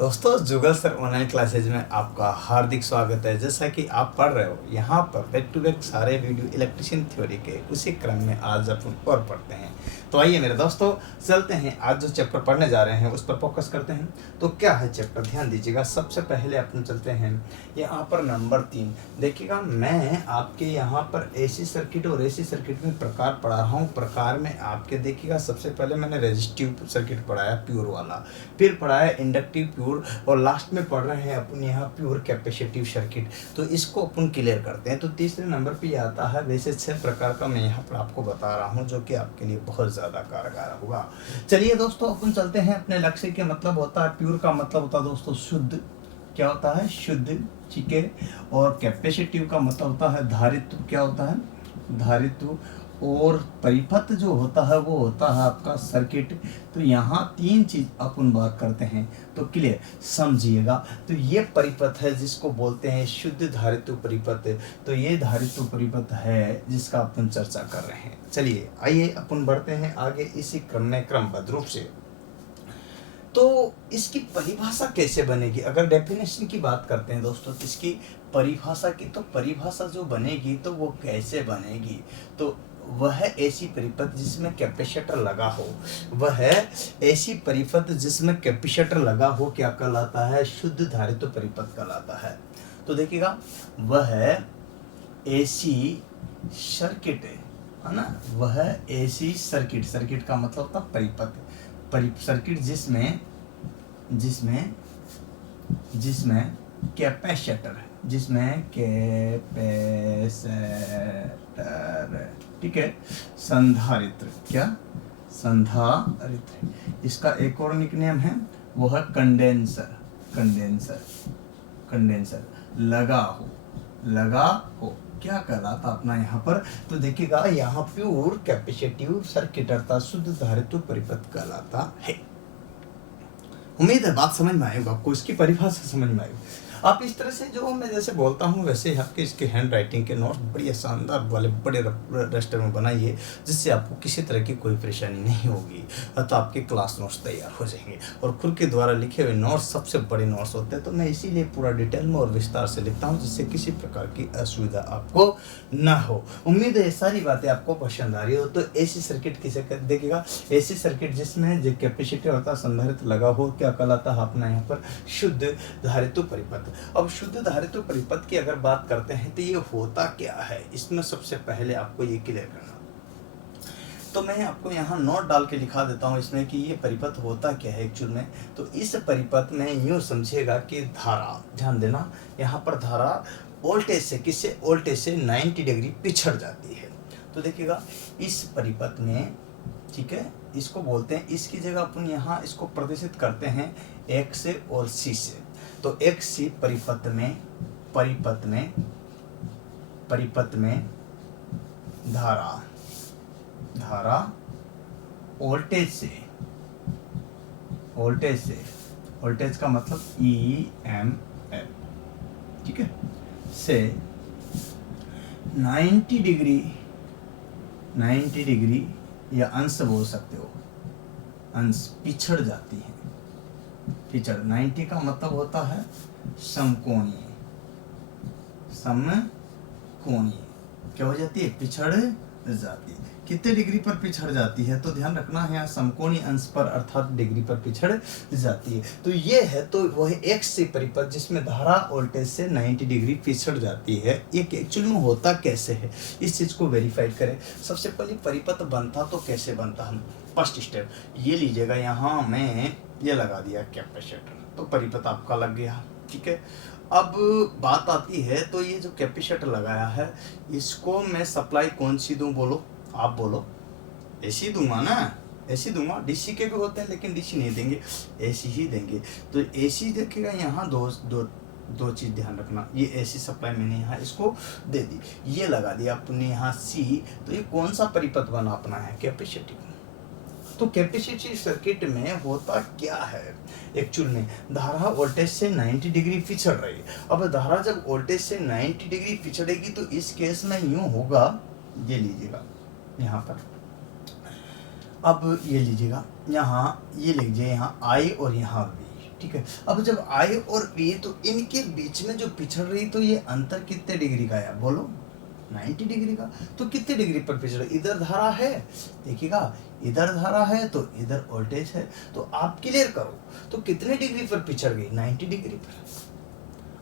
दोस्तों जुगल sir online classes में आपका हार्दिक स्वागत है। जैसा कि आप पढ़ रहे हो यहाँ पर बैक टू बैक सारे वीडियो इलेक्ट्रिशियन थ्योरी के उसी क्रम में आज अपन और पढ़ते हैं। तो आइए मेरे दोस्तों चलते हैं, आज जो चैप्टर पढ़ने जा रहे हैं उस पर फोकस करते हैं। तो क्या है चैप्टर, ध्यान दीजिएगा। सबसे पहले अपन चलते हैं यहाँ पर नंबर 3। देखिएगा, मैं आपके यहाँ पर एसी सर्किट और एसी सर्किट में प्रकार पढ़ा रहा हूँ। प्रकार में आपके देखिएगा, सबसे पहले मैंने रेजिस्टिव सर्किट पढ़ाया प्योर वाला, फिर पढ़ाया इंडक्टिव प्योर, और लास्ट में पढ़ रहे हैं अपन यहाँ प्योर कैपेसिटिव सर्किट। तो इसको अपन क्लियर करते हैं। तो तीसरे नंबर पे आता है, वैसे 6 प्रकार का मैं यहाँ पर आपको बता रहा हूँ जो कि आपके लिए बहुत ज़्यादा कारगर होगा। चलिए दोस्तों, अपन चलते हैं अपने लक्ष्य के। मतलब होता है प्योर का मतलब होता है दोस्तों शुद्ध, क्या होता है शुद्ध, ठीक है। और कैपेसिटिव का मतलब होता है धारित्व, क्या होता है धारित्व। और परिपथ जो होता है वो होता है आपका सर्किट। तो यहाँ 3 चीज अपन बात करते हैं, तो क्लियर समझिएगा। तो ये परिपथ है जिसको बोलते हैं शुद्ध धारित्व परिपथ। तो ये धारित्व परिपथ है जिसका अपन चर्चा कर रहे हैं। चलिए आइए अपन बढ़ते हैं आगे इसी क्रम में क्रमबद्ध रूप से। तो इसकी परिभाषा कैसे बनेगी, अगर डेफिनेशन की बात करते हैं दोस्तों, तो इसकी परिभाषा की, तो परिभाषा जो बनेगी तो वो कैसे बनेगी, तो वह ऐसी परिपथ जिसमें कैपेसिटर लगा हो, वह ऐसी परिपथ जिसमें कैपेसिटर लगा हो क्या कहलाता है, शुद्ध धारित्व परिपथ कहलाता है। तो देखिएगा, वह ऐसी सर्किट है ना, वह ऐसी सर्किट, सर्किट का मतलब होता परिपथ, सर्किट जिसमें कैपेसिटर है, जिसमें कैपेसिटर, ठीक है, संधारित्र, क्या संधारित्र। इसका एक और निकनेम है, वो है कंडेंसर, कंडेंसर लगा हो क्या कहलाता अपना यहाँ पर। तो देखिएगा, यहाँ प्योर कैपेसिटिव सर्किट अर्थात शुद्ध धारित्व परिपथ कहलाता है। उम्मीद है बात समझ में आएगा आपको, इसकी परिभाषा समझ में आएगी। आप इस तरह से जो मैं जैसे बोलता हूँ वैसे आपके इसके हैंड राइटिंग के नोट्स बढ़िया शानदार वाले बड़े रजिस्टर में बनाइए, जिससे आपको किसी तरह की कोई परेशानी नहीं होगी। तो आपके क्लास नोट्स तैयार हो जाएंगे। और खुद के द्वारा लिखे हुए नोट्स सबसे बड़े नोट्स होते हैं। तो मैं इसीलिए पूरा डिटेल में और विस्तार से लिखता हूँ, जिससे किसी प्रकार की असुविधा आपको ना हो। उम्मीद है ये सारी बातें आपको पसंद आ रही हो। तो एसी सर्किट किसे देखिएगा, एसी सर्किट जिसमें जो कैपेसिटर होता है संधारित्र लगा हो क्या कहलाता है अपना यहाँ पर, शुद्ध धारित्व परिपथ। अब शुद्ध धारित्व परिपथ की अगर बात करते हैं तो ये होता क्या है, इसमें सबसे पहले आपको ये क्लियर करना। तो मैं आपको यहाँ नोट डाल के लिखा देता हूँ इसमें कि ये परिपथ होता क्या है एक्चुअल में। तो इस परिपथ में यूँ समझिएगा कि धारा, ध्यान देना, यहाँ पर धारा वोल्टेज से, किससे, वोल्टेज से 90 डिग्री पिछड़ जाती है। तो देखिएगा इस परिपथ में, ठीक है, इसको बोलते हैं, इसकी जगह अपन यहाँ इसको प्रदर्शित करते हैं X से और C से। तो एक सी परिपथ में धारा वोल्टेज का मतलब EMF, ठीक है, से 90 डिग्री या अंश बोल सकते हो, अंश पिछड़ जाती है। 90 का मतलब होता है समकोणीय, क्या हो जाती है, पिछड़ जाती है। कितने डिग्री पर पिछड़ जाती है, तो ध्यान रखना है यहाँ समकोणीय अंश पर अर्थात डिग्री पर पिछड़ जाती है। तो ये है तो वह एक से परिपथ जिसमें धारा वोल्टेज से 90 डिग्री पिछड़ जाती है। ये एक्चुअली में होता कैसे है, इस चीज को वेरीफाई करें। सबसे पहले परिपथ बनता तो कैसे बनता, हम फर्स्ट स्टेप ये लीजिएगा, यहाँ मैं ये लगा दिया कैपेसिटर, तो परिपथ आपका लग गया, ठीक है। अब बात आती है, तो ये जो कैपेसिटर लगाया है इसको मैं सप्लाई कौन सी दूं, बोलो, आप बोलो। एसी दूंगा ना, एसी दूंगा, डीसी के भी होते हैं लेकिन डीसी नहीं देंगे, एसी ही देंगे। तो एसी देखिएगा, यहाँ दो चीज ध्यान रखना, ये एसी सप्लाई मैंने यहाँ इसको दे दी, ये लगा दिया अपने यहाँ सी। तो ये कौन सा परिपथ बना अपना है, कैपेसिटिव। तो कैपेसिटिव सर्किट में होता क्या है एक्चुअल में, धारा वोल्टेज से 90 डिग्री पिछड़ रही है। अब धारा जब वोल्टेज से 90 डिग्री पिछड़ेगी तो इस केस में यूं होगा, ये लीजिएगा यहाँ पर, अब ये लीजिएगा यहाँ, ये लीजिए यहाँ I और यहाँ V, ठीक है। अब जब आए और ये तो इनके बीच में जो पिछड़ रही, तो ये अंतर कितने डिग्री का है बोलो? 90 डिग्री का। तो कितने डिग्री पर पिछड़? इधर धारा है, देखिएगा इधर धारा है तो इधर वोल्टेज है, तो आप क्लियर करो तो कितने डिग्री पर पिछड़ गई? 90 डिग्री पर।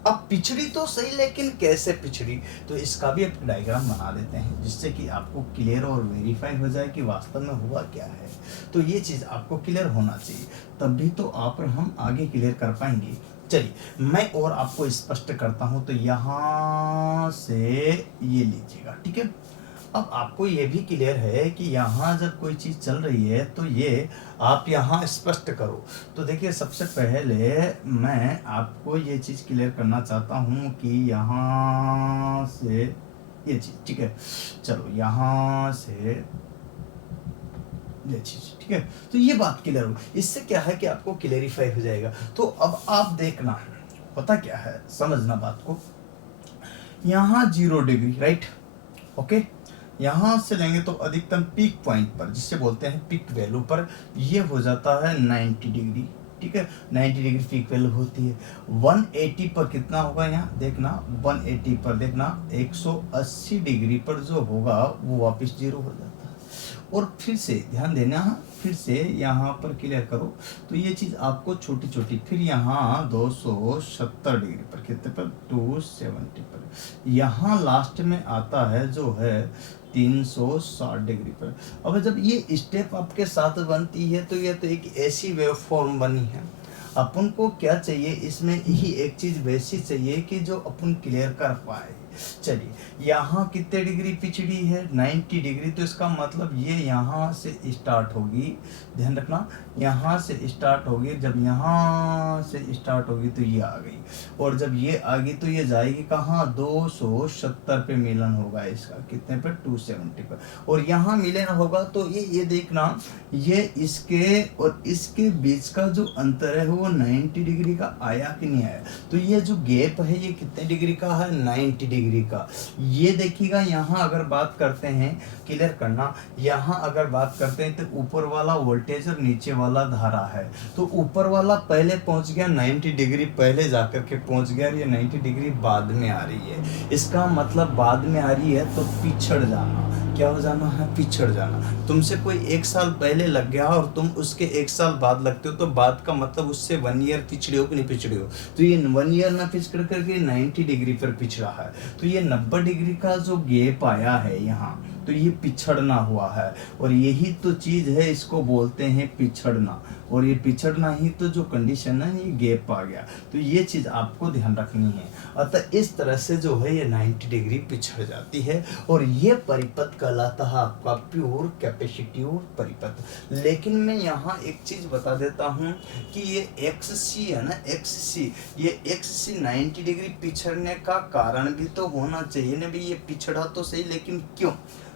अब पिछड़ी तो सही, लेकिन कैसे पिछड़ी? तो इसका भी एक डायग्राम बना देते हैं जिससे कि आपको क्लियर और वेरीफाई हो जाए कि वास्तव में हुआ क्या है। तो ये चीज़ आपको क्लियर होना चाहिए, तभी तो आप हम आगे क्लियर कर पाएंगे। चलिए मैं और आपको स्पष्ट करता हूं। तो यहाँ से ये लीजिएगा, ठीक है। अब आपको ये भी क्लियर है कि यहाँ जब कोई चीज़ चल रही है तो ये आप यहाँ स्पष्ट करो। तो देखिए सबसे पहले मैं आपको ये चीज़ क्लियर करना चाहता हूँ कि यहाँ से ये चीज़, ठीक है। चलो यहाँ से ये चीज़, ठीक है। तो ये बात क्लियर हो, इससे क्या है कि आपको क्लियरिफाई हो जाएगा। तो अब आप देखना पता क्या है, समझना बात को। यहाँ 0 डिग्री, राइट, ओके। यहाँ से लेंगे तो अधिकतम पीक पॉइंट पर, जिससे बोलते हैं पीक वैल्यू पर, ये हो जाता है 90 डिग्री, ठीक है। 90 डिग्री पीक वैल्यू होती है। 180 पर कितना होगा यहाँ देखना, 180 पर देखना 180 डिग्री पर जो होगा वो वापस 0 हो जाता है। और फिर से ध्यान देना, फिर से यहाँ पर क्लियर करो तो ये चीज़ आपको छोटी छोटी, फिर यहाँ 270 डिग्री पर, कितने पर? 270 पर। यहाँ लास्ट में आता है जो है 360 डिग्री पर। अब जब ये स्टेप आपके साथ बनती है तो ये तो एक ऐसी वेव फॉर्म बनी है। अपन को क्या चाहिए इसमें? यही एक चीज़ वैसी चाहिए कि जो अपन क्लियर कर पाए। चलिए यहाँ कितने डिग्री पिछड़ी है? 90 डिग्री। तो इसका मतलब ये यहाँ से स्टार्ट होगी, ध्यान रखना, यहाँ से स्टार्ट होगी। जब यहाँ से स्टार्ट होगी तो ये आ गई, और जब ये आ गई तो ये जाएगी कहाँ? 270 पे मिलन होगा इसका, कितने पे? 270 पर। और यहाँ मिलन होगा तो ये देखना, ये इसके और इसके बीच का जो अंतर है वो 90 डिग्री का आया कि नहीं आया? तो ये जो गैप है ये कितने डिग्री का है? 90 डिग्री का। ये देखिएगा यहाँ अगर बात करते हैं, क्लियर करना, यहाँ अगर बात करते हैं तो ऊपर वाला वोल्टेज और नीचे वाला धारा है। तो ऊपर वाला पहले पहुंच गया 90 डिग्री, पहले जाकर के पहुंच गया, ये 90 डिग्री बाद में आ रही है। इसका मतलब बाद में आ रही है तो पिछड़ जाना। क्या हो जाना है? पिछड़ जाना। तुमसे कोई 1 साल पहले लग गया और तुम उसके 1 साल बाद लगते हो, तो बाद का मतलब उससे 1 ईयर पिछड़े हो कि नहीं पिछड़े हो? तो ये 1 ईयर ना पिछड़ करके 90 डिग्री पर पिछड़ा है। तो ये 90 डिग्री का जो गैप आया है यहाँ, तो ये पिछड़ना हुआ है। और यही तो चीज़ है, इसको बोलते हैं पिछड़ना। और ये पिछड़ना ही तो जो कंडीशन है, ये गैप आ गया। तो ये चीज़ आपको ध्यान रखनी है। अतः इस तरह से जो है ये 90 डिग्री पिछड़ जाती है, और ये परिपथ कहलाता है आपका प्योर कैपेसिटिव परिपथ। लेकिन मैं यहाँ एक चीज़ बता देता हूँ कि ये XC है ना, XC, ये XC 90 डिग्री पिछड़ने का कारण भी तो होना चाहिए ना भी, ये पिछड़ा तो सही, लेकिन क्यों?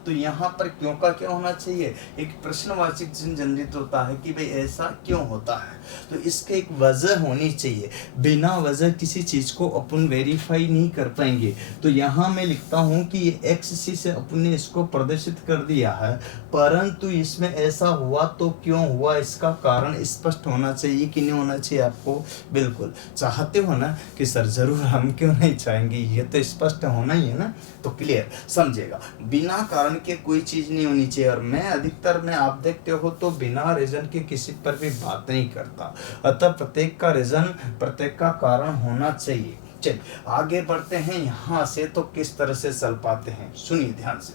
तो यहाँ पर क्यों का क्या होना चाहिए? एक प्रश्नवाचक चिन्ह जनरित होता है कि भाई ऐसा क्यों होता है। तो इसके एक वजह होनी चाहिए, बिना वजह किसी चीज़ को अपन वेरीफाई नहीं कर पाएंगे। तो यहाँ मैं लिखता हूँ कि ये XC से अपन ने इसको प्रदर्शित कर दिया है, परंतु इसमें ऐसा हुआ तो क्यों हुआ, इसका कारण स्पष्ट होना चाहिए कि नहीं होना चाहिए आपको? बिल्कुल चाहते हो ना कि सर जरूर, हम क्यों नहीं चाहेंगे, ये तो स्पष्ट होना ही है ना। तो क्लियर समझेगा, बिना कारण के कोई चीज नहीं होनी चाहिए। और मैं अधिकतर में आप देखते हो तो बिना रीजन के किसी पर भी बात नहीं करता। अतः प्रत्येक का रीजन, प्रत्येक का कारण होना चाहिए। चलिए आगे बढ़ते हैं यहाँ से, तो किस तरह से चल पाते हैं सुनिए ध्यान से।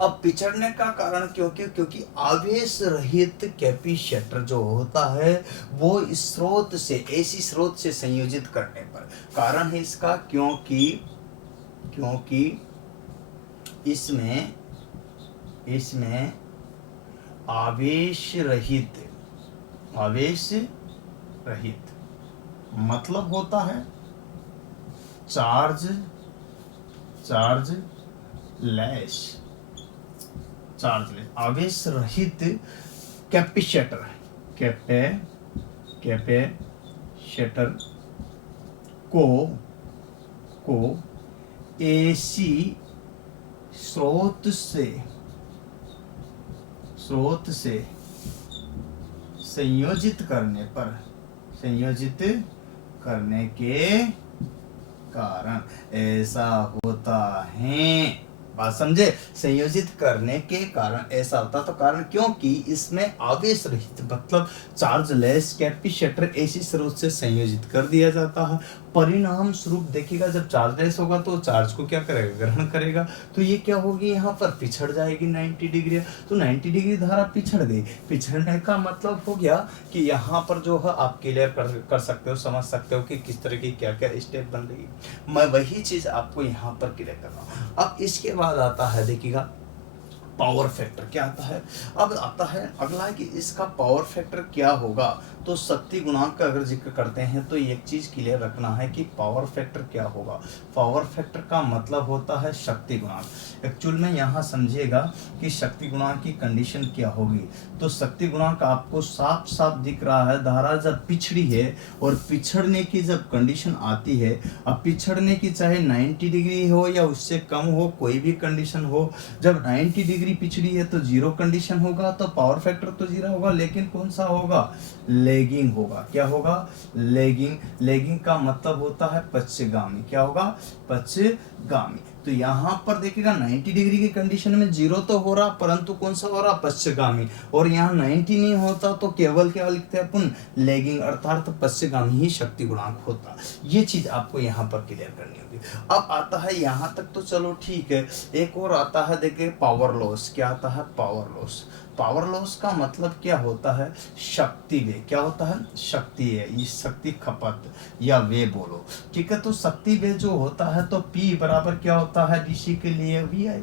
अब पिछड़ने का कारण क्योंकि आवेश रहित कैपेसिटर जो होता है वो स्रोत से, एसी स्रोत से संयोजित करने पर, कारण है इसका क्योंकि इसमें आवेश रहित मतलब होता है चार्ज लेस, आवेश रहित कैपेसिटर को एसी स्रोत से संयोजित करने संयोजित करने के कारण ऐसा होता है। बात समझे? संयोजित करने के कारण ऐसा होता, तो कारण क्योंकि इसमें आवेश रहित मतलब चार्जलेस कैपेसिटर ऐसी स्रोत से संयोजित कर दिया जाता है। परिणाम स्वरूप देखिएगा, जब चार्जलेस होगा तो चार्ज को क्या करेगा, ग्रहण करेगा। तो ये क्या होगी, यहाँ पर पिछड़ जाएगी 90 डिग्री। तो 90 डिग्री धारा पिछड़ गई। पिछड़ने का मतलब हो गया कि यहाँ पर जो है आप क्लियर कर सकते हो, समझ सकते हो कि किस तरह की क्या क्या स्टेप बन रही है। मैं वही चीज आपको यहाँ पर क्लियर कर रहा हूँ। अब इसके बाद आता है, देखिएगा पावर फैक्टर क्या आता है। अब आता है अगला कि इसका पावर फैक्टर क्या होगा। तो शक्ति गुणांक का अगर जिक्र करते हैं तो एक चीज क्लियर रखना है कि पावर फैक्टर क्या होगा। पावर फैक्टर का मतलब होता है शक्ति गुणांक। एक्चुअल में यहाँ समझिएगा कि शक्ति गुणांक की कंडीशन क्या होगी। तो शक्ति गुणांक आपको साफ साफ दिख रहा है, धारा जब पिछड़ी है और पिछड़ने की जब कंडीशन आती है, अब पिछड़ने की चाहे 90 डिग्री हो या उससे कम हो, कोई भी कंडीशन हो, जब 90 डिग्री पिछड़ी है तो जीरो कंडीशन होगा, तो पावर फैक्टर तो जीरो होगा, लेकिन कौन सा होगा, लैगिंग होगा। क्या होगा, लैगिंग। लैगिंग का मतलब होता है पश्चगामी। क्या होगा, पश्चगामी। तो यहाँ पर देखिएगा 90 डिग्री की कंडीशन में जीरो तो हो रहा, परंतु कौन सा हो रहा, पश्चगामी। और यहाँ 90 नहीं होता तो केवल क्या लिखते हैं अपन, लैगिंग, अर्थात पश्चगामी ही शक्ति गुणांक होता। ये चीज आपको यहाँ पर क्लियर करनी होगी। अब आता है यहाँ तक तो चलो ठीक है, एक और आता है, देखिए पावर लॉस। क्या आता है, पावर लॉस। पावर लॉस का मतलब क्या होता है, शक्ति व्यय। क्या होता है, शक्ति है, ये शक्ति खपत या वे बोलो, ठीक है। तो शक्ति व्यय जो होता है तो P बराबर क्या होता है, डीसी के लिए VI।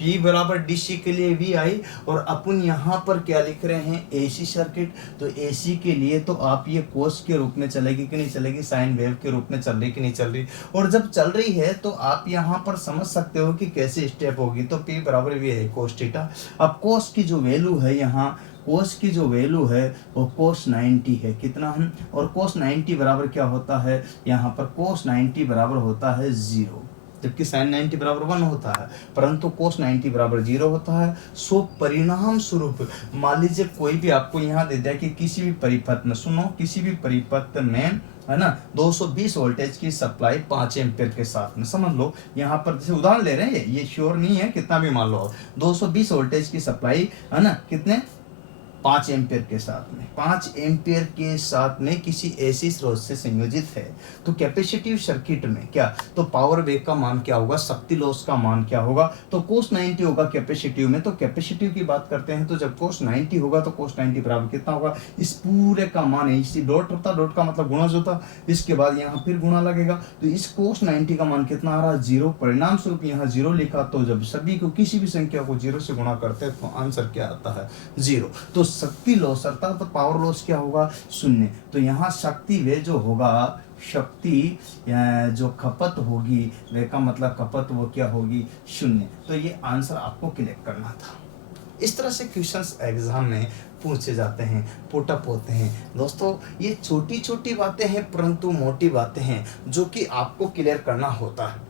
P बराबर डीसी के लिए VI। और अपन यहाँ पर क्या लिख रहे हैं, एसी सर्किट। तो एसी के लिए तो आप ये कोस के रूप में चलेगी कि नहीं चलेगी, साइन वेव के रूप में चल रही कि नहीं चल रही। और जब चल रही है तो आप यहाँ पर समझ सकते हो कि कैसे स्टेप होगी। तो P बराबर VI कोस थीटा। अब कोस की जो वैल्यू है, यहाँ कोस की जो वैल्यू है वो कोस 90 है। कितना है, और कोस 90 बराबर क्या होता है, यहाँ पर कोस 90 बराबर होता है 0, जबकि साइन 90 बराबर 1 होता है, परंतु कोस 90 बराबर 0 होता है। सो परिणाम स्वरूप मान लीजिए कोई भी आपको यहाँ दे दिया कि किसी भी परिपथ में, सुनो, किसी भी परिपथ में है ना 220 वोल्टेज की सप्लाई 5 एम्पियर के साथ में, समझ लो यहाँ पर जैसे उदाहरण ले रहे हैं, ये श्योर नहीं है कितना भी मान लो, 220 वोल्टेज की सप्लाई है ना, कितने, 5 एम्पियर के साथ में, 5 एम्पियर के साथ में किसी ऐसी स्रोत से संयोजित है। तो कैपेसिटिव सर्किट में क्या, तो पावर वेव का मान क्या होगा, शक्ति लॉस का मान क्या होगा, तो कोस 90 होगा कैपेसिटिव में। तो कैपेसिटिव की बात करते हैं तो जब कोस 90 होगा तो कोस 90 बराबर कितना होगा, इस पूरे का मान है, इसी डॉट होता, डॉट का मतलब गुणज होता, इसके बाद यहाँ फिर गुणा लगेगा। तो इस कोस 90 का मान कितना आ रहा है, 0। परिणाम स्वरूप यहाँ 0 लिखा, तो जब सभी को किसी भी संख्या को 0 से गुणा करते हैं तो आंसर क्या आता है, 0। तो शक्ति लॉस अर्थात तो पावर लॉस क्या होगा, 0। तो यहाँ शक्ति वे जो होगा, शक्ति जो खपत होगी वे का मतलब खपत वो क्या होगी, 0। तो ये आंसर आपको क्लियर करना था। इस तरह से क्वेश्चंस एग्जाम में पूछे जाते हैं, पुटअप होते हैं। दोस्तों ये छोटी छोटी बातें हैं परंतु मोटी बातें हैं जो कि आपको क्लियर करना होता है।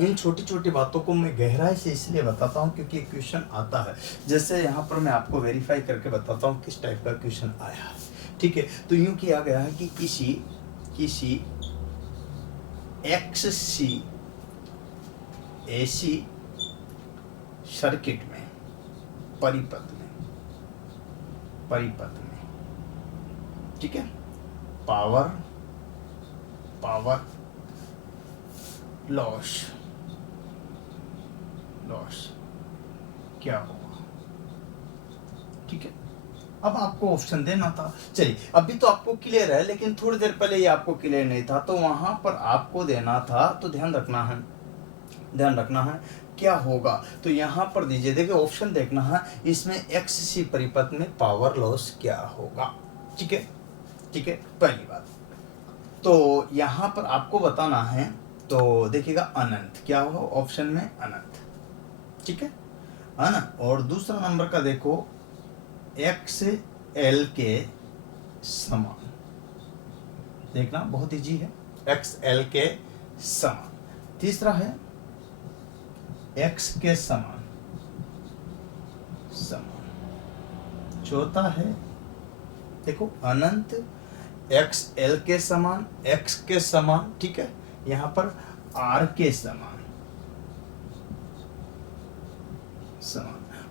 इन छोटी छोटी बातों को मैं गहराई से इसलिए बताता हूँ क्योंकि क्वेश्चन आता है। जैसे यहाँ पर मैं आपको वेरीफाई करके बताता हूँ किस टाइप का क्वेश्चन आया है, ठीक है। तो यूँ किया गया है कि किसी XC AC सर्किट में, परिपथ में, ठीक है, पावर लॉस क्या होगा, ठीक है। अब आपको ऑप्शन देना था, चलिए अभी तो आपको क्लियर है, लेकिन थोड़ी देर पहले ये आपको क्लियर नहीं था, तो वहां पर आपको देना था। तो ध्यान रखना है क्या होगा। तो यहाँ पर दीजिए, देखिए ऑप्शन देखना है, इसमें XC परिपथ में पावर लॉस क्या होगा, ठीक है। पहली बात तो यहाँ पर आपको बताना है, तो देखिएगा अनंत क्या होगा, ऑप्शन में अनंत, ठीक है ना। और दूसरा नंबर का देखो XL के समान, देखना बहुत इजी है, XL के समान। तीसरा है X के समान। चौथा है देखो अनंत एक्स एल के समान, एक्स के समान, ठीक है, यहाँ पर आर के समान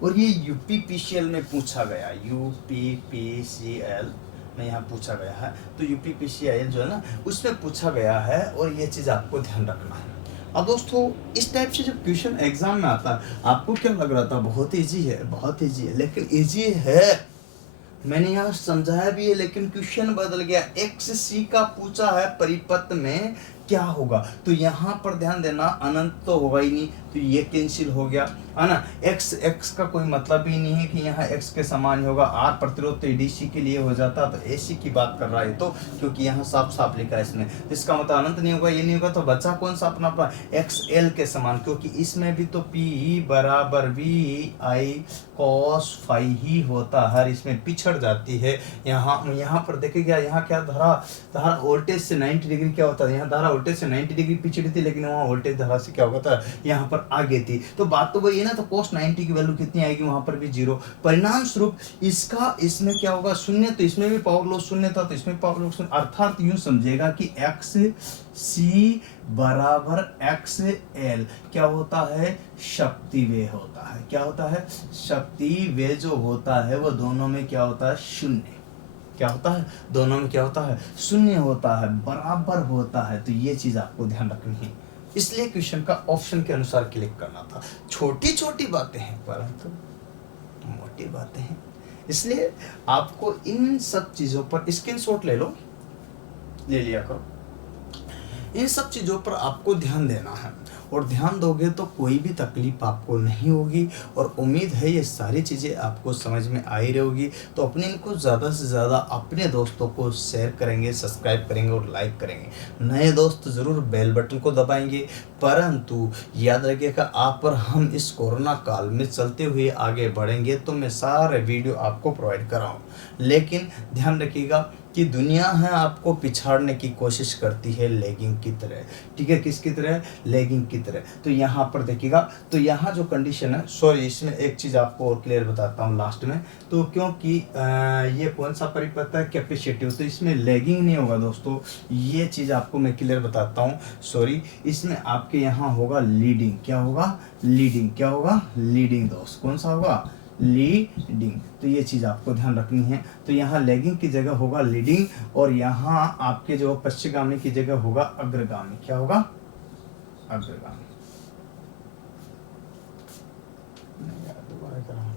और ये यूपीपीसीएल में पूछा गया, यूपीपीसीएल में यहाँ पूछा गया है, तो यूपीपीसीएल जो है ना उसमें पूछा गया है और ये चीज़ आपको ध्यान रखना है। अब दोस्तों इस टाइप से जब क्वेश्चन एग्जाम में आता है, आपको क्या लग रहा था बहुत इजी है, बहुत इजी है, लेकिन इजी है, मैंने यहाँ समझाया भी है, लेकिन क्वेश्चन बदल गया। एक्स सी का पूछा है परिपथ में क्या होगा, तो यहाँ पर ध्यान देना अनंत तो होगा ही नहीं, तो ये कैंसिल हो गया है ना। एक्स का कोई मतलब ही नहीं है कि यहाँ एक्स के समान ही होगा। आर प्रतिरोध तो एडीसी के लिए हो जाता, तो एसी की बात कर रहा है तो, क्योंकि यहाँ साफ साफ लिखा है इसमें, इसका मतलब अनंत नहीं होगा, ये नहीं होगा, तो बच्चा कौन सा अपना एक्स एल के समान, क्योंकि इसमें भी तो पी बराबर वी आई कॉस फाई ही होता है, इसमें पिछड़ जाती है। यहाँ पर देखिएगा, यहाँ क्या धारा वोल्टेज से 90 डिग्री क्या होता है, यहाँ धारा वोल्टेज से 90 डिग्री पिछड़ी थी, लेकिन वहाँ वोल्टेज धारा से क्या होगा था, यहाँ पर आगे थी, तो बात तो वही है ना। तो cos 90 की वैल्यू कितनी आएगी, वहां पर भी 0, परिणाम स्वरूप इसका इसमें क्या होगा, शून्य, तो इसमें भी पावर लॉस शून्य था, तो इसमें पावर लॉस, अर्थात यूं समझेगा कि एक्स सी बराबर एक्स एल क्या होता है, शक्ति वे होता है। क्या होता है, शक्ति वे जो होता है वो दोनों में क्या होता है, शून्य। क्या होता है, दोनों में क्या होता है, शून्य होता है, बराबर होता है। तो ये चीज आपको ध्यान रखनी है, इसलिए क्वेश्चन का ऑप्शन के अनुसार क्लिक करना था। छोटी छोटी बातें हैं परंतु मोटी बातें हैं, इसलिए आपको इन सब चीजों पर स्क्रीनशॉट ले लो, ले लिया करो। इन सब चीज़ों पर आपको ध्यान देना है, और ध्यान दोगे तो कोई भी तकलीफ आपको नहीं होगी, और उम्मीद है ये सारी चीज़ें आपको समझ में आ ही रहेगी। तो अपने इनको ज़्यादा से ज़्यादा अपने दोस्तों को शेयर करेंगे, सब्सक्राइब करेंगे और लाइक करेंगे। नए दोस्त ज़रूर बेल बटन को दबाएंगे, परंतु याद रखिएगा आप और हम इस कोरोना काल में चलते हुए आगे बढ़ेंगे तो मैं सारे वीडियो आपको प्रोवाइड कराऊँ, लेकिन ध्यान रखिएगा कि दुनिया है आपको पिछाड़ने की कोशिश करती है लेगिंग की तरह, ठीक है, किसकी तरह, लेगिंग की तरह। तो यहाँ पर देखिएगा, तो यहाँ जो कंडीशन है, सॉरी इसमें एक चीज़ आपको और क्लियर बताता हूँ लास्ट में, तो क्योंकि ये कौन सा परिपथ है, कैपेसिटिव, तो इसमें लेगिंग नहीं होगा दोस्तों, ये चीज़ आपको मैं क्लियर बताता हूँ, सॉरी, इसमें आपके यहाँ होगा लीडिंग। क्या होगा, लीडिंग, क्या होगा, लीडिंग दोस्त, कौन सा होगा, लीडिंग। तो ये चीज़ आपको ध्यान रखनी है। तो यहाँ लेगिंग की जगह होगा लीडिंग, और यहाँ आपके जो पश्चिमगामी की जगह होगा अग्रगामी। क्या होगा, अग्रगामी। नहीं यार, दोबारा कराऊं।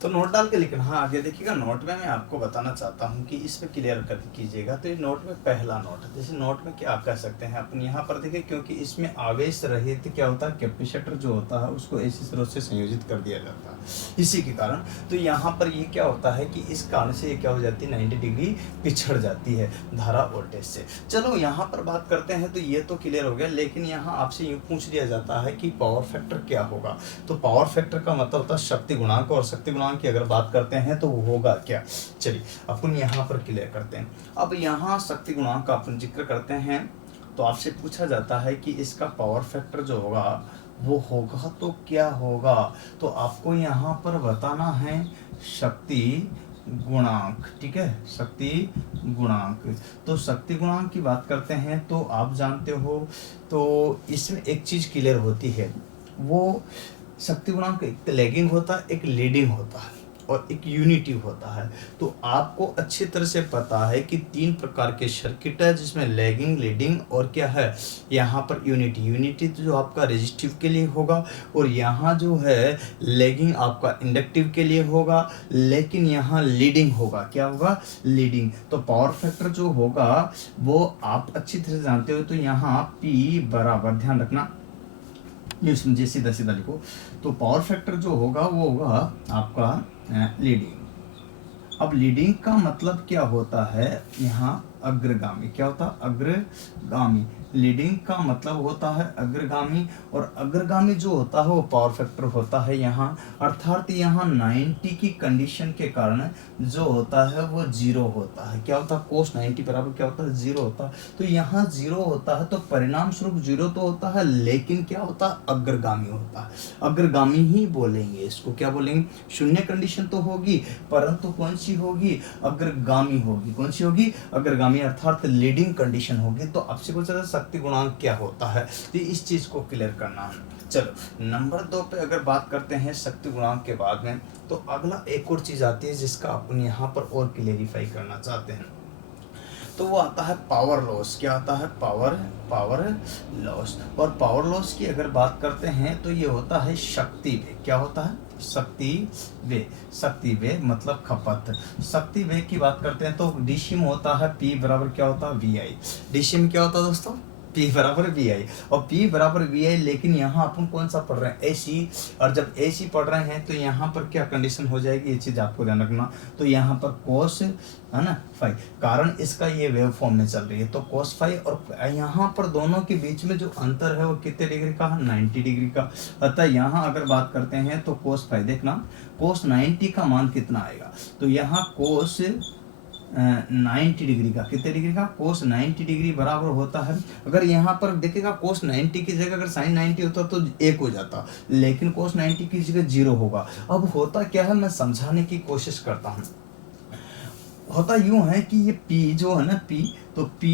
तो नोट डाल के लिखना। हाँ आगे देखिएगा, नोट में मैं आपको बताना चाहता हूँ कि इस पे क्लियर कर कीजिएगा। तो ये नोट में पहला नोट, जैसे नोट में क्या आप कह सकते हैं अपन यहाँ पर देखिए, क्योंकि इसमें आवेश रहित क्या होता है, कैपेसिटर जो होता है उसको ऐसे स्रोत से संयोजित कर दिया जाता है, इसी के कारण। तो यहाँ पर ये क्या होता है कि इस कारण से ये क्या हो जाती है, 90 डिग्री पिछड़ जाती है धारा वोल्टेज से। चलो यहाँ पर बात करते हैं, तो ये तो क्लियर हो गया, लेकिन यहाँ आपसे यूँ पूछ लिया जाता है कि पावर फैक्टर क्या होगा। तो पावर फैक्टर का मतलब होता है शक्ति गुणांक, और शक्ति गुणांक की अगर बात करते हैं तो वो होगा क्या, चलिए अपन यहाँ पर क्लियर करते हैं। अब यहाँ शक्ति गुणांक का अपन जिक्र करते हैं, तो आपसे पूछा जाता है कि इसका पावर फैक्टर जो होगा वो होगा तो क्या होगा, तो आपको यहाँ पर बताना है शक्ति गुणांक, ठीक है, शक्ति गुणांक। तो शक्ति गुणांक की बात करते हैं तो आप जानते हो, तो इसमें एक चीज क्लियर होती है, वो शक्ति गुणांक एक लेगिंग होता है, एक लीडिंग होता है। और एक यूनिटी होता है। तो आपको अच्छी तरह से पता है कि 3 प्रकार के सर्किट है, जिसमें लैगिंग, लीडिंग और क्या है यहाँ पर यूनिटी। यूनिटी तो जो आपका रेजिस्टिव के लिए होगा, और यहाँ जो है लैगिंग आपका इंडक्टिव के लिए होगा, लेकिन यहाँ लीडिंग होगा। क्या होगा? लीडिंग। तो पावर फैक्टर जो होगा वो आप अच्छी तरह से जानते हो। तो यहाँ P बराबर, ध्यान रखना, ये समझिए, सीधा सीधा लिखो। तो पावर फैक्टर जो होगा वो होगा आपका लीडिंग। अब लीडिंग का मतलब क्या होता है? यहाँ अग्रगामी। क्या होता है? अग्रगामी। लीडिंग का मतलब होता है अग्रगामी, और अग्रगामी जो होता है वो पावर फैक्टर होता है यहाँ। अर्थात यहाँ 90 की कंडीशन के कारण जो होता है वो 0 होता है। क्या होता है? कोस 90 बराबर क्या होता है? 0 होता है। तो यहाँ 0 होता है, तो परिणाम स्वरूप 0 तो होता है, लेकिन क्या होता है? अग्रगामी होता है। अग्रगामी ही बोलेंगे इसको। क्या बोलेंगे? शून्य कंडीशन तो होगी, परंतु कौन सी होगी? अग्रगामी होगी। कौन सी होगी? अग्रगामी, अर्थात लीडिंग कंडीशन होगी। तो आपसे पूछा जाए शक्ति गुणांक क्या होता है, तो इस चीज को क्लियर करना है। चलो नंबर 2 पे अगर बात करते हैं शक्ति गुणांक के बाद में, तो अगला एक और चीज आती है जिसका अपन यहाँ पर और क्लियरिफाई करना चाहते हैं। तो वो आता है पावर लॉस। क्या आता है? Power loss. और पावर लॉस की अगर बात करते हैं तो ये होता है शक्ति व्यय। क्या होता है? शक्ति व्यय। शक्ति व्यय मतलब खपत। शक्ति व्यय की बात करते हैं तो डीसी में होता है P बराबर क्या होता है? VI। डीसी में क्या होता है दोस्तों? P बराबर VI। और P बराबर VI, लेकिन यहाँ अपन कौन सा पढ़ रहे हैं? AC। और जब AC पढ़ रहे हैं तो यहाँ पर क्या कंडीशन हो जाएगी, ये चीज़ आपको ध्यान रखना। तो यहाँ पर कोस है ना फाई, कारण इसका ये वेव फॉर्म में चल रही है, तो कोस फाई। और यहाँ पर दोनों के बीच में जो अंतर है वो कितने डिग्री का है? 90 डिग्री का। अतः यहाँ अगर बात करते हैं तो कोस फाई, देखना कोस 90 का मान कितना आएगा? तो यहाँ कोस 90 डिग्री का, कितने डिग्री का? कोस 90 डिग्री बराबर होता है, अगर यहाँ पर देखेगा कोस 90 की जगह अगर साइन 90 होता तो 1 हो जाता, लेकिन कोस 90 की जगह 0 होगा। अब होता क्या है, मैं समझाने की कोशिश करता हूँ। होता यूं है कि ये P जो है ना, P, तो P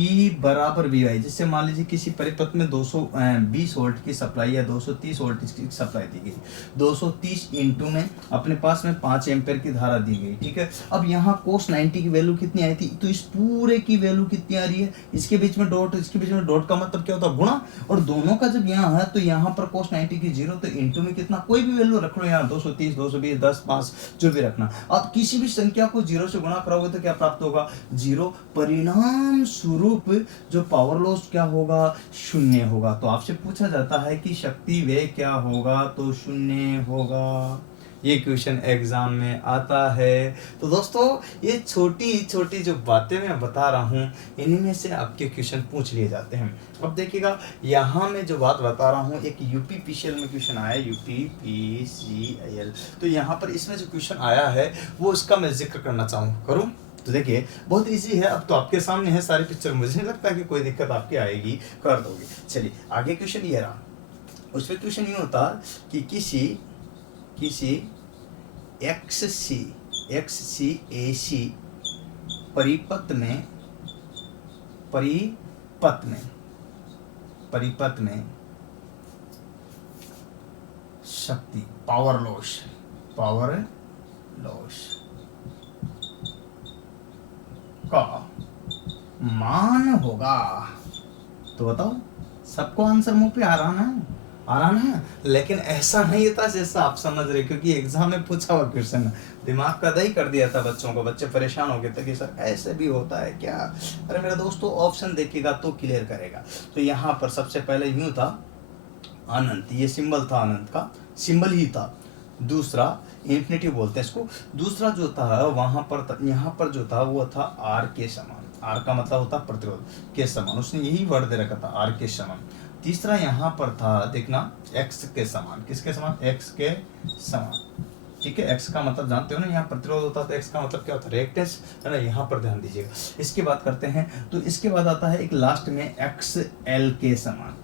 बराबर VI। जैसे मान लीजिए किसी परिपथ में 220 वोल्ट की सप्लाई या 230 वोल्ट की सप्लाई दी गई, 230 इंटू में अपने पास में 5 एम्पेयर की धारा दी गई, ठीक है। अब यहाँ कोस 90 की वैल्यू कितनी आई थी? तो इस पूरे की वैल्यू कितनी आ रही है? इसके बीच में डॉट, इसके बीच में डॉट का मतलब क्या होता है? गुणा। और दोनों का जब यहाँ है तो यहाँ पर कोस 90 की 0, तो इंटू में कितना, कोई भी वैल्यू रख लो यहाँ, 230, 220, 10, 5 जो भी रखना। अब किसी भी संख्या को 0 से गुणा कराओगे तो क्या प्राप्त होगा? 0। परिणाम स्वरूप जो पावर लॉस क्या होगा? शून्य होगा। तो आपसे पूछा जाता है कि शक्ति व्यय क्या होगा? तो शून्य होगा। ये क्वेश्चन एग्जाम में आता है। तो दोस्तों ये छोटी छोटी जो बातें मैं बता रहा हूँ, इन्हीं में से आपके क्वेश्चन पूछ लिए जाते हैं। अब देखिएगा यहाँ मैं जो बात बता रहा हूँ, एक यूपीपीसीएल में क्वेश्चन आया, यूपीपीसीएल। तो यहाँ पर इसमें जो क्वेश्चन आया है वो इसका मैं जिक्र करना करूँ। तो देखिए बहुत इजी है, अब तो आपके सामने है सारी पिक्चर, मुझे नहीं लगता कि कोई दिक्कत आपकी आएगी, कर दोगे। चलिए आगे क्वेश्चन ये रहा। उसमें क्वेश्चन ये होता कि किसी XCAC परिपथ में शक्ति पावर लॉस का मान होगा। तो बताओ, सबको आंसर मुंह पे आ रहा ना? लेकिन ऐसा नहीं था जैसा आप समझ रहे, क्योंकि एग्जाम में पूछा हुआ क्वेश्चन है, दिमाग का दही कर दिया था बच्चों को। बच्चे परेशान हो गए थे कि सर ऐसे भी होता है क्या? अरे मेरे दोस्तों ऑप्शन देखिएगा तो क्लियर करेगा। तो यहाँ पर सबसे पहले यूं था अनंत, ये सिंबल था, अनंत का सिंबल ही था। दूसरा इन्फिनिटी बोलते हैं इसको। दूसरा जो था वहां पर यहाँ पर जो था वो था आर के समान। आर का मतलब होता प्रतिरोध के समान, उसने यही वर्ड दे रखा था, आर के समान। तीसरा यहाँ पर था, देखना, एक्स के समान। किसके समान? एक्स के समान, ठीक है। एक्स का मतलब जानते हो ना, यहाँ प्रतिरोध होता है, तो एक्स का मतलब क्या होता है? रिएक्टेंस, है ना। यहाँ पर ध्यान दीजिएगा। इसके बाद करते हैं, तो इसके बाद आता है एक लास्ट में एक्स एल के समान,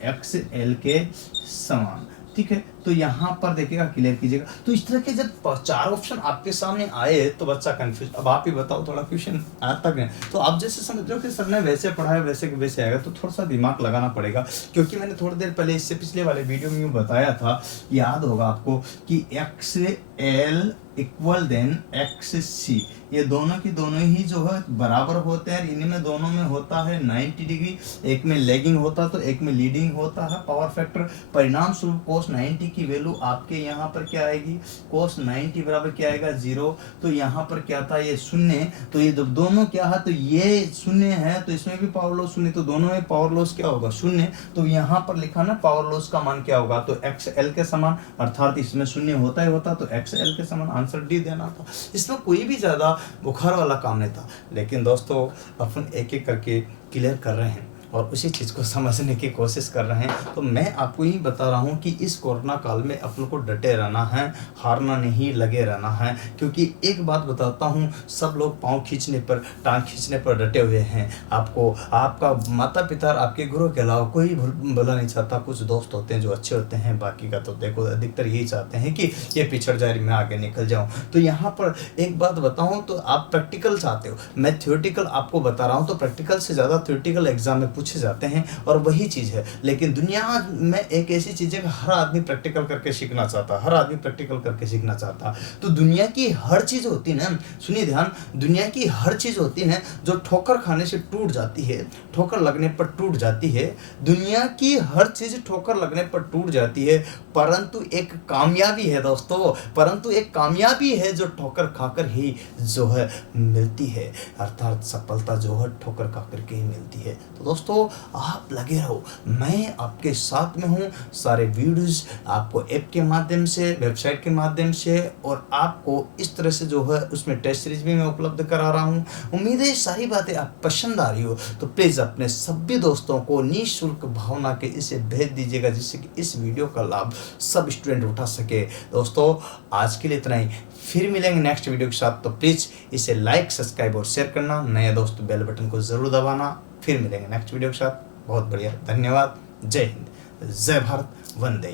ठीक है। तो यहाँ पर देखिएगा, क्लियर कीजिएगा। तो इस तरह के जब 4 ऑप्शन आपके सामने आए तो बच्चा कंफ्यूज। अब आप ही बताओ, थोड़ा क्वेश्चन आता है तो आप जैसे समझ रहे हो कि सर ने वैसे पढ़ाया वैसे के वैसे आएगा, तो थोड़ा सा दिमाग लगाना पड़ेगा। क्योंकि मैंने थोड़ी देर पहले इससे पिछले वाले वीडियो में बताया था, याद होगा आपको, कि X L equal then X C, ये दोनों की दोनों ही जो है बराबर होते हैं। इनमें दोनों में होता है 90 डिग्री, एक में लैगिंग होता तो एक में लीडिंग होता है पावर फैक्टर। परिणाम स्वरूप कोस 90 की वैल्यू आपके यहाँ पर क्या आएगी, कोस 90 बराबर क्या आएगा 0। तो यहाँ पर क्या था ये शून्य, तो ये जब दोनों क्या है तो ये शून्य है तो इसमें भी पावर लॉस शून्य, तो दोनों में पावर लॉस क्या होगा शून्य। तो यहाँ पर लिखा ना पावर लॉस का मान क्या होगा, तो एक्स एल के समान, अर्थात इसमें शून्य होता ही होता तो एक्स एल के समान, आंसर डी देना था। इसमें कोई भी ज्यादा बुखार वाला काम नहीं था। लेकिन दोस्तों अपन एक एक करके क्लियर कर रहे हैं और उसी चीज़ को समझने की कोशिश कर रहे हैं। तो मैं आपको ही बता रहा हूँ कि इस कोरोना काल में अपन को डटे रहना है, हारना नहीं, लगे रहना है। क्योंकि एक बात बताता हूँ, सब लोग पाँव खींचने पर, टांग खींचने पर डटे हुए हैं। आपको आपका माता पिता, आपके गुरु के अलावा कोई भला नहीं चाहता। कुछ दोस्त होते हैं जो अच्छे होते हैं, बाकी का तो देखो अधिकतर यही चाहते हैं कि ये पिछड़ जाए, मैं आगे निकल जाऊँ। तो यहाँ पर एक बात बताऊँ, तो आप प्रैक्टिकल चाहते हो, मैं थ्योरेटिकल आपको बता रहा हूँ। तो प्रैक्टिकल से ज़्यादा थ्योरेटिकल एग्जाम में पूछे जाते हैं और वही चीज़ है। लेकिन दुनिया में एक ऐसी चीज़ है कि हर आदमी प्रैक्टिकल करके सीखना चाहता, हर आदमी प्रैक्टिकल करके सीखना चाहता। तो दुनिया की हर चीज़ होती है ना, सुनिए ध्यान, दुनिया की हर चीज़ होती है जो ठोकर खाने से टूट जाती है, ठोकर लगने पर टूट जाती है। दुनिया की हर चीज़ ठोकर लगने पर टूट जाती है, परंतु एक कामयाबी है दोस्तों, परंतु एक कामयाबी है जो ठोकर खाकर ही जो है मिलती है, अर्थात सफलता जो है ठोकर खाकर के ही मिलती है। तो दोस्तों आप लगे रहो, मैं आपके साथ में हूँ। सारे वीडियोस आपको ऐप के माध्यम से, वेबसाइट के माध्यम से, और आपको इस तरह से जो है उसमें टेस्ट सीरीज भी मैं उपलब्ध करा रहा हूँ। उम्मीद है सारी बातें आप पसंद आ रही हो। तो प्लीज़ अपने सभी दोस्तों को निःशुल्क भावना के इसे भेज दीजिएगा, जिससे कि इस वीडियो का लाभ सब स्टूडेंट उठा सके। दोस्तों आज के लिए इतना ही, फिर मिलेंगे नेक्स्ट वीडियो के साथ। तो प्लीज़ इसे लाइक, सब्सक्राइब और शेयर करना। नए दोस्त बेल बटन को ज़रूर दबाना। फिर मिलेंगे नेक्स्ट वीडियो के साथ। बहुत बढ़िया, धन्यवाद। जय हिंद, जय भारत, वंदे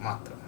मातरम।